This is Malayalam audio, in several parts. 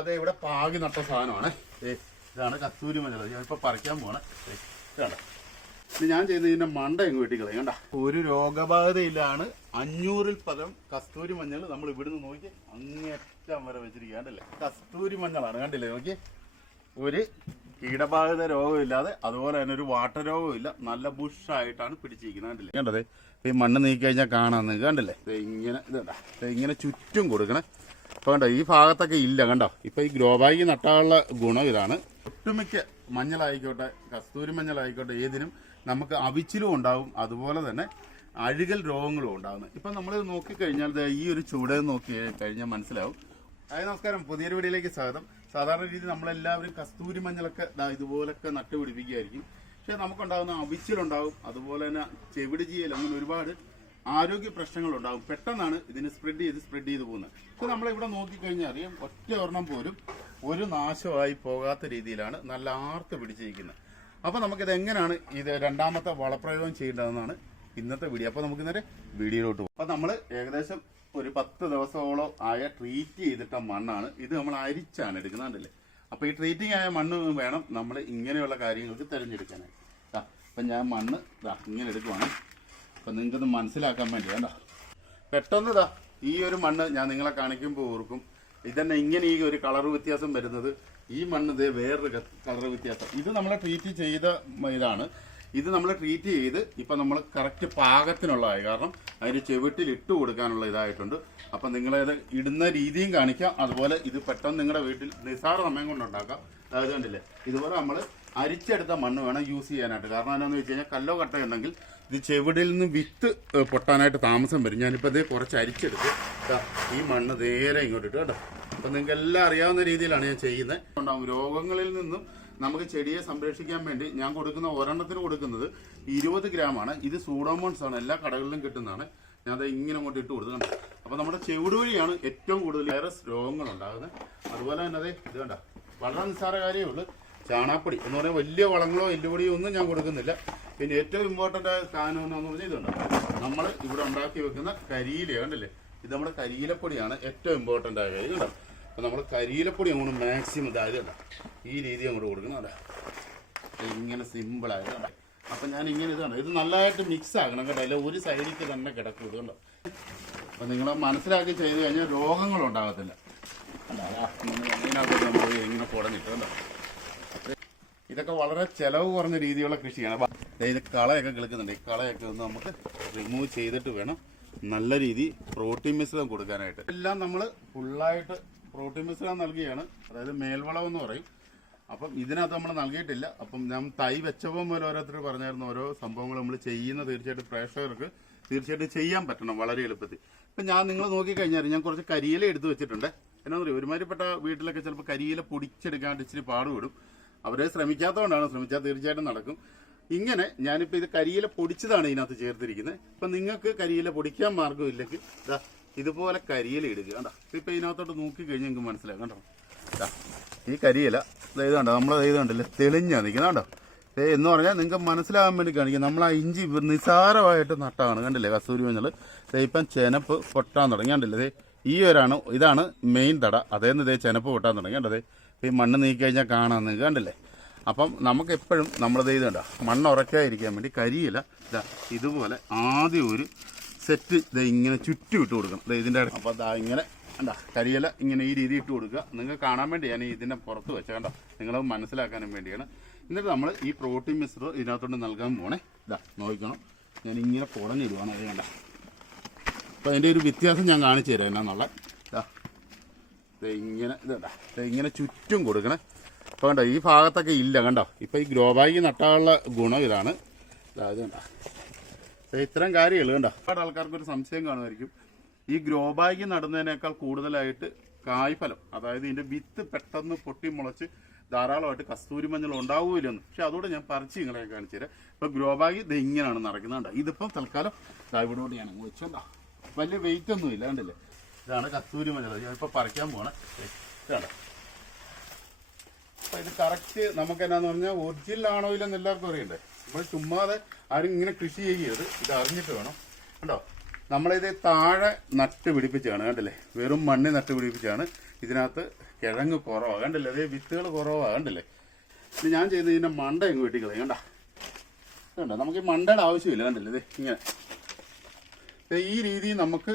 അപ്പൊ അതേ ഇവിടെ പാകി നട്ട സാധനമാണ്. ഇതാണ് കസ്തൂരി മഞ്ഞൾ. ഞാൻ ഇപ്പൊ പറിക്കാൻ പോണേ ഇത് ഞാൻ ചെയ്യുന്ന ഇതിന്റെ മണ്ട എങ്ങ് വെട്ടിക്കളയും കണ്ട? ഒരു രോഗബാധയിലാണ് അഞ്ഞൂറിൽ പരം കസ്തൂരി മഞ്ഞൾ നമ്മൾ ഇവിടുന്ന് നോക്കി അങ്ങേറ്റം വരെ വെച്ചിരിക്കുക കണ്ടില്ലേ? കസ്തൂരി മഞ്ഞളാണ് കണ്ടില്ലേ? നോക്കി. ഒരു കീടബാധിത രോഗമില്ലാതെ അതുപോലെ തന്നെ ഒരു വാട്ടർ രോഗമില്ല നല്ല ബുഷായിട്ടാണ് പിടിച്ചിരിക്കുന്നത് കണ്ടില്ലേ? കണ്ടത് ഈ മണ്ണ് നീക്കി കഴിഞ്ഞാൽ കാണാൻ കണ്ടില്ലേ? ഇങ്ങനെ ഇത് ദേ ഇങ്ങനെ ചുറ്റും കൊടുക്കണേ. ഇപ്പൊ കണ്ടോ ഈ ഭാഗത്തൊക്കെ ഇല്ല കണ്ടോ? ഇപ്പൊ ഈ ഗ്രോ ബാഗ് നട്ടാനുള്ള ഗുണം ഇതാണ്. ഒട്ടുമിക്ക മഞ്ഞളായിക്കോട്ടെ കസ്തൂരി മഞ്ഞളായിക്കോട്ടെ ഏതിനും നമുക്ക് അവിച്ചിലും ഉണ്ടാവും അതുപോലെ തന്നെ അഴുകൽ രോഗങ്ങളും ഉണ്ടാകുന്നത് ഇപ്പൊ നമ്മൾ നോക്കിക്കഴിഞ്ഞാൽ ഈ ഒരു ചൂട് നോക്കി കഴിഞ്ഞാൽ മനസ്സിലാവും. അതായത് നമസ്കാരം. പുതിയൊരു വീഡിയോയിലേക്ക് സ്വാഗതം. സാധാരണ രീതി നമ്മളെല്ലാവരും കസ്തൂരി മഞ്ഞളൊക്കെ ഇതുപോലൊക്കെ നട്ടുപിടിപ്പിക്കുകയായിരിക്കും. പക്ഷെ നമുക്കുണ്ടാകുന്ന അവിച്ചിലുണ്ടാവും അതുപോലെ തന്നെ ചെവിട് അങ്ങനെ ഒരുപാട് ആരോഗ്യ പ്രശ്നങ്ങൾ ഉണ്ടാകും പെട്ടെന്നാണ് ഇതിന് സ്പ്രെഡ് ചെയ്ത് സ്പ്രെഡ് ചെയ്ത് പോകുന്നത്. ഇപ്പൊ നമ്മളിവിടെ നോക്കിക്കഴിഞ്ഞാൽ അറിയാം ഒറ്റ ഒരെണ്ണം പോലും ഒരു നാശമായി പോകാത്ത രീതിയിലാണ് നല്ല ആർത്ത് പിടിച്ചിരിക്കുന്നത്. അപ്പൊ നമുക്കിത് എങ്ങനെയാണ് ഇത് രണ്ടാമത്തെ വളപ്രയോഗം ചെയ്യേണ്ടതെന്നാണ് ഇന്നത്തെ വീഡിയോ. അപ്പൊ നമുക്ക് നേരെ വീഡിയോയിലോട്ട് പോകും. അപ്പൊ നമ്മൾ ഏകദേശം ഒരു പത്ത് ദിവസത്തോളം ആയ ട്രീറ്റ് ചെയ്തിട്ട മണ്ണാണ്. ഇത് നമ്മൾ അരിച്ചാണ് എടുക്കുന്നത് കണ്ടില്ലേ? അപ്പൊ ഈ ട്രീറ്റിംഗ് ആയ മണ്ണ് വേണം നമ്മൾ ഇങ്ങനെയുള്ള കാര്യങ്ങൾക്ക് തിരഞ്ഞെടുക്കാനായി അപ്പൊ ഞാൻ മണ്ണ് ഇങ്ങനെ എടുക്കുവാണ്. അപ്പൊ നിങ്ങൾക്കൊന്ന് മനസ്സിലാക്കാൻ വേണ്ടി വേണ്ട പെട്ടെന്ന് ഇതാ ഈ ഒരു മണ്ണ് ഞാൻ നിങ്ങളെ കാണിക്കുമ്പോൾ ഓർക്കും. ഇതന്നെ ഇങ്ങനെ ഈ ഒരു കളർ വ്യത്യാസം വരുന്നത്. ഈ മണ്ണ് ഇതേ വേറൊരു കളർ വ്യത്യാസം. ഇത് നമ്മൾ ട്രീറ്റ് ചെയ്ത ഇതാണ്. ഇത് നമ്മൾ ട്രീറ്റ് ചെയ്ത് ഇപ്പം നമ്മൾ കറക്റ്റ് പാകത്തിനുള്ളതായി. കാരണം അതിന് ചെവിട്ടിൽ ഇട്ട് കൊടുക്കാനുള്ള ഇതായിട്ടുണ്ട്. അപ്പം നിങ്ങളത് ഇടുന്ന രീതിയും കാണിക്കാം. അതുപോലെ ഇത് പെട്ടെന്ന് നിങ്ങളുടെ വീട്ടിൽ നിസാര സമയം കൊണ്ടുണ്ടാക്കാം. അതായത് കണ്ടില്ലേ? ഇതുപോലെ നമ്മൾ അരിച്ചെടുത്ത മണ്ണ് വേണം യൂസ് ചെയ്യാനായിട്ട്. കാരണം എന്താണെന്ന് വെച്ച് കഴിഞ്ഞാൽ കല്ലോ കട്ട ഉണ്ടെങ്കിൽ ഇത് ചെവിടിൽ നിന്ന് വിത്ത് പൊട്ടാനായിട്ട് താമസം വരും. ഞാനിപ്പോൾ ഇത് കുറച്ച് അരിച്ചെടുത്ത് ഈ മണ്ണ് നേരെ ഇങ്ങോട്ട് ഇട്ട് കേട്ടോ. അപ്പം നിങ്ങൾക്ക് എല്ലാം അറിയാവുന്ന രീതിയിലാണ് ഞാൻ ചെയ്യുന്നത്. ഉണ്ടാവും രോഗങ്ങളിൽ നിന്നും നമുക്ക് ചെടിയെ സംരക്ഷിക്കാൻ വേണ്ടി ഞാൻ കൊടുക്കുന്ന ഒരെണ്ണത്തിന് കൊടുക്കുന്നത് ഇരുപത് ഗ്രാമാണ്. ഇത് സൂഡോമോൺസ് ആണ്. എല്ലാ കടകളിലും കിട്ടുന്നതാണ്. ഞാൻ അത് ഇങ്ങനെ അങ്ങോട്ട് ഇട്ട് കൊടുത്തു കണ്ടോ. അപ്പോൾ നമ്മുടെ ചെവിട് വഴിയാണ് ഏറ്റവും കൂടുതൽ വൈറസ് രോഗങ്ങൾ ഉണ്ടാകുന്നത് അതുപോലെ തന്നെ അതെ ഇത് കണ്ട. വളരെ നിസ്സാര കാര്യമേ ഉള്ളൂ. ചാണാപ്പൊടി എന്ന് പറഞ്ഞാൽ വലിയ വളങ്ങളോ എല്ലുപൊടിയോ ഒന്നും ഞാൻ കൊടുക്കുന്നില്ല. പിന്നെ ഏറ്റവും ഇമ്പോർട്ടന്റ് ആയ സാധനം എന്ന് പറഞ്ഞാൽ ഇതുണ്ട് നമ്മൾ ഇവിടെ ഉണ്ടാക്കി വെക്കുന്ന കരിയില കണ്ടില്ലേ? ഇത് നമ്മുടെ കരിയിലപ്പൊടിയാണ് ഏറ്റവും ഇമ്പോർട്ടന്റ് ആയ കാര്യം കണ്ടോ അപ്പോൾ നമ്മൾ കരിയിലപ്പൊടി അങ്ങോട്ട് മാക്സിമം ഇതായത് കണ്ടോ ഈ രീതി അങ്ങോട്ട് കൊടുക്കണം കണ്ടോ? ഇങ്ങനെ സിമ്പിളായത് കണ്ടോ? അപ്പം ഞാൻ ഇങ്ങനെ ഇത് കണ്ടോ ഇത് നല്ലതായിട്ട് മിക്സ് ആക്കണം കേട്ടോ. അല്ലെ ഒരു സൈഡിലേക്ക് തന്നെ കിടക്കും ഇത് കണ്ടോ? അപ്പം നിങ്ങൾ മനസ്സിലാക്കി ചെയ്ത് കഴിഞ്ഞാൽ രോഗങ്ങൾ ഉണ്ടാകത്തില്ല. ഇതിനകത്ത് നമ്മൾ ഇങ്ങനെ കുടഞ്ഞിട്ട് കണ്ടോ? ഇതൊക്കെ വളരെ ചിലവ് കുറഞ്ഞ രീതിയിലുള്ള കൃഷിയാണ്. അപ്പൊ ഇത് കളയൊക്കെ കിളുക്കുന്നുണ്ട്. ഈ കളയൊക്കെ ഒന്ന് നമുക്ക് റിമൂവ് ചെയ്തിട്ട് വേണം നല്ല രീതി പ്രോട്ടീൻ മിശ്രിതം കൊടുക്കാനായിട്ട്. എല്ലാം നമ്മൾ ഫുള്ളായിട്ട് പ്രോട്ടീൻ മിശ്രിതം നൽകിയാണ്. അതായത് മേൽവളം എന്ന് പറയും. അപ്പം ഇതിനകത്ത് നമ്മൾ നൽകിയിട്ടില്ല. അപ്പം ഞാൻ തൈ വെച്ചപ്പോൾ മുതൽ ഓരോരുത്തർ പറഞ്ഞായിരുന്നു ഓരോ സംഭവങ്ങൾ നമ്മൾ ചെയ്യുന്ന തീർച്ചയായിട്ടും പ്രേക്ഷകർക്ക് തീർച്ചയായിട്ടും ചെയ്യാൻ പറ്റണം വളരെ എളുപ്പത്തിൽ. ഇപ്പം ഞാൻ നിങ്ങൾ നോക്കിക്കഴിഞ്ഞാൽ ഞാൻ കുറച്ച് കരിയില എടുത്തു വെച്ചിട്ടുണ്ട്. എന്നാ പറയുക ഒരുമാതിരിപ്പെട്ട വീട്ടിലൊക്കെ ചിലപ്പോൾ കരിയില പൊടിച്ചെടുക്കാണ്ട് ഇച്ചിരി പാടുപെടും. അവരെ ശ്രമിക്കാത്തതുകൊണ്ടാണ് ശ്രമിച്ചാൽ തീർച്ചയായിട്ടും നടക്കും. ഇങ്ങനെ ഞാനിപ്പോൾ ഇത് കരിയില പൊടിച്ചതാണ് ഇതിനകത്ത് ചേർത്തിരിക്കുന്നത്. ഇപ്പം നിങ്ങൾക്ക് കരിയില പൊടിക്കാൻ മാർഗമില്ലെങ്കിൽ ഇതാ ഇതുപോലെ കരിയില ഇടുക. കണ്ടോ? ഇപ്പം ഇതിനകത്തോട്ട് നോക്കി കഴിഞ്ഞാൽ നിങ്ങൾക്ക് മനസ്സിലാക്കാം കണ്ടോ? ദാ ഈ കരിയില ഇത് കണ്ടോ? നമ്മൾ ഇത് കണ്ടില്ലേ? തെളിഞ്ഞാ നിൽക്കുന്നത് കണ്ടോ? എന്ന് പറഞ്ഞാൽ നിങ്ങൾക്ക് മനസ്സിലാകാൻ വേണ്ടി കാണിക്കും. നമ്മൾ ആ ഇഞ്ചി നിസാരമായിട്ട് നട്ടാണ്. കണ്ടില്ലേ? കസ്തൂരി മഞ്ഞൾ ഇപ്പം ചെനപ്പ് പൊട്ടാൻ തുടങ്ങി. കണ്ടില്ലേ? ഈ ഒരാണ് ഇതാണ് മെയിൻ തട. അതേന്ന് ഇതേ ചെനപ്പ് പൊട്ടാൻ തുടങ്ങി. കണ്ടത് ഈ മണ്ണ് നീക്കി കഴിഞ്ഞാൽ കാണാൻ നിങ്ങൾക്ക്. കണ്ടില്ലേ? അപ്പം നമുക്ക് എപ്പോഴും നമ്മളത് ഇത് കണ്ടോ? മണ്ണ് ഉറക്കാതിരിക്കാൻ വേണ്ടി കരിയില ഇതാ ഇതുപോലെ ആദ്യം ഒരു സെറ്റ് ഇത് ഇങ്ങനെ ചുറ്റും ഇട്ട് കൊടുക്കണം. ഇത് ഇതിന്റെ അടുത്ത്. അപ്പോൾ അതാ ഇങ്ങനെ കണ്ട? കരിയില ഇങ്ങനെ ഈ രീതി ഇട്ട് കൊടുക്കുക. നിങ്ങൾക്ക് കാണാൻ വേണ്ടി ഞാൻ ഇതിന്റെ പുറത്ത് വെച്ച കണ്ടോ? നിങ്ങൾ മനസ്സിലാക്കാനും വേണ്ടിയാണ്. എന്നിട്ട് നമ്മൾ ഈ പ്രോട്ടീൻ മിശ്രം ഇതിനകത്തോട്ട് നൽകാൻ പോണേ. ഇതാ നോക്കണം. ഞാൻ ഇങ്ങനെ കുടഞ്ഞിടുവാണ്. അത് കണ്ട? അപ്പോൾ അതിന്റെ ഒരു വ്യത്യാസം ഞാൻ കാണിച്ചു തരാം എന്നാന്നുള്ള ഇതാ ഇങ്ങനെ ഇതാ ഇങ്ങനെ ചുറ്റും കൊടുക്കണേ. അപ്പോൾ കണ്ടോ ഈ ഭാഗത്തൊക്കെ ഇല്ല കണ്ടോ? ഇപ്പോൾ ഈ ഗ്രോ ബാഗ് നട്ടാനുള്ള ഗുണം ഇതാണ്. അതായത് കണ്ടോ? ഇത്തരം കാര്യങ്ങൾ കണ്ടോ? ഒരുപാട് ആൾക്കാർക്ക് ഒരു സംശയം കാണുമായിരിക്കും. ഈ ഗ്രോ ബാഗ് നടുന്നതിനേക്കാൾ കൂടുതലായിട്ട് കായ്ഫലം അതായത് ഇതിന്റെ വിത്ത് പെട്ടെന്ന് പൊട്ടി മുളച്ച് ധാരാളമായിട്ട് കസ്തൂരി മഞ്ഞൾ ഉണ്ടാവുകയില്ലെന്ന്. പക്ഷെ അതോടെ ഞാൻ പറിച്ച് നിങ്ങളെ കാണിച്ചു തരാം. ഇപ്പൊ ഗ്രോ ബാഗ് ഇത് ഇങ്ങനെയാണ് നടക്കുന്നത് കണ്ടോ? ഇതിപ്പം തൽക്കാലം ഇവിടോട്ട് ഞാൻ അങ്ങ് വെച്ചോണ്ടോ വലിയ വെയിറ്റ് ഒന്നും ഇല്ല കണ്ടില്ലേ? ഇതാണ് കസ്തൂരി മഞ്ഞൾ. ഇപ്പൊ പറിക്കാൻ പോണേ കണ്ടോ ഇതാണ്. അപ്പൊ ഇത് കറക്റ്റ് നമുക്ക് എന്നാന്ന് പറഞ്ഞാൽ ഒറിജിനൽ ആണോ ഇല്ലെന്ന് എല്ലാവർക്കും അറിയണ്ടേ? നമ്മൾ ചുമ്മാതെ ആരും ഇങ്ങനെ കൃഷി ചെയ്യരുത്. ഇത് അറിഞ്ഞിട്ട് വേണം. കണ്ടോ? നമ്മളിത് താഴെ നട്ട് പിടിപ്പിച്ചാണ് കണ്ടില്ലേ? വെറും മണ്ണിൽ നട്ട് പിടിപ്പിച്ചാണ് ഇതിനകത്ത് കിഴങ്ങ് കുറവാണ് കണ്ടില്ലേ? അതേ വിത്തുകൾ കുറവാണ് കണ്ടില്ലേ? ഇനി ഞാൻ ചെയ്ത് ഇതിന്റെ മണ്ട ഇങ്ങ് വെട്ടിക്കളയും കണ്ട? നമുക്ക് ഈ മണ്ടയുടെ ആവശ്യമില്ല കണ്ടില്ലേ? ഇത് ഇങ്ങനെ. ഈ രീതിയിൽ നമുക്ക്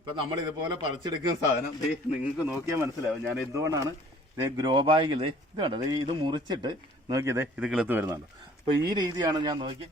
ഇപ്പൊ നമ്മൾ ഇതുപോലെ പറിച്ചെടുക്കുന്ന സാധനം നിങ്ങൾക്ക് നോക്കിയാൽ മനസ്സിലാവും. ഞാൻ എന്തുകൊണ്ടാണ് ഇതേ ഗ്രോ ബാഗിൽ ഇത് കണ്ടോ? ദേ ഇത് മുറിച്ചിട്ട് നോക്കിയത് ഇത് കിളുത്ത് വരുന്നുണ്ട്. അപ്പൊ ഈ രീതിയാണ് ഞാൻ നോക്കി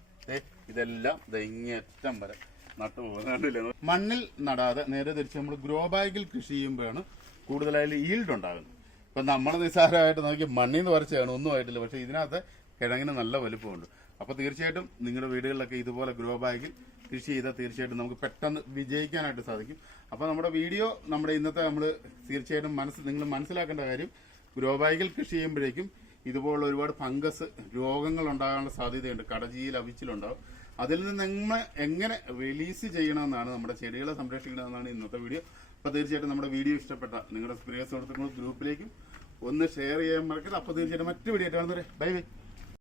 ഇതെല്ലാം ഇങ്ങേറ്റം വരെ നട്ടു പോകുന്നുണ്ടല്ലേ മണ്ണിൽ നടാതെ നേരെ തിരിച്ച് നമ്മൾ ഗ്രോ ബാഗിൽ കൃഷി ചെയ്യുമ്പോഴാണ് കൂടുതലായാലും ഈൽഡ് ഉണ്ടാകുന്നത്. ഇപ്പൊ നമ്മൾ നിസ്സാരമായിട്ട് നോക്കി മണ്ണിൽ നിന്ന് വരച്ചാണ് ഒന്നും ആയിട്ടില്ല. പക്ഷെ ഇതിനകത്ത് കിഴങ്ങിന് നല്ല വലുപ്പമുണ്ട്. അപ്പൊ തീർച്ചയായിട്ടും നിങ്ങളുടെ വീടുകളിലൊക്കെ ഇതുപോലെ ഗ്രോ ബാഗിൽ കൃഷി ചെയ്താൽ തീർച്ചയായിട്ടും നമുക്ക് പെട്ടെന്ന് വിജയിക്കാനായിട്ട് സാധിക്കും. അപ്പോൾ നമ്മുടെ വീഡിയോ നമ്മുടെ ഇന്നത്തെ നമ്മൾ തീർച്ചയായിട്ടും മനസ്സ് നിങ്ങൾ മനസ്സിലാക്കേണ്ട കാര്യം ഗ്രോ ബാഗിൽ കൃഷി ചെയ്യുമ്പോഴേക്കും ഇതുപോലുള്ള ഒരുപാട് ഫംഗസ് രോഗങ്ങൾ ഉണ്ടാകാനുള്ള സാധ്യതയുണ്ട്. കടജിയിൽ അവിച്ചിലുണ്ടാവും. അതിൽ നിന്ന് എങ്ങനെ എങ്ങനെ റിലീസ് ചെയ്യണമെന്നാണ് നമ്മുടെ ചെടികളെ സംരക്ഷിക്കണമെന്നാണ് ഇന്നത്തെ വീഡിയോ അപ്പോൾ തീർച്ചയായിട്ടും നമ്മുടെ വീഡിയോ ഇഷ്ടപ്പെട്ട നിങ്ങളുടെ പ്രിയ സുഹൃത്തുക്കൾ ഗ്രൂപ്പിലേക്കും ഒന്ന് ഷെയർ ചെയ്യാൻ മറക്കരുത്. അപ്പോൾ തീർച്ചയായിട്ടും മറ്റു വീഡിയോ ആയിട്ട് കാണുന്നവരെ ബൈ ബൈ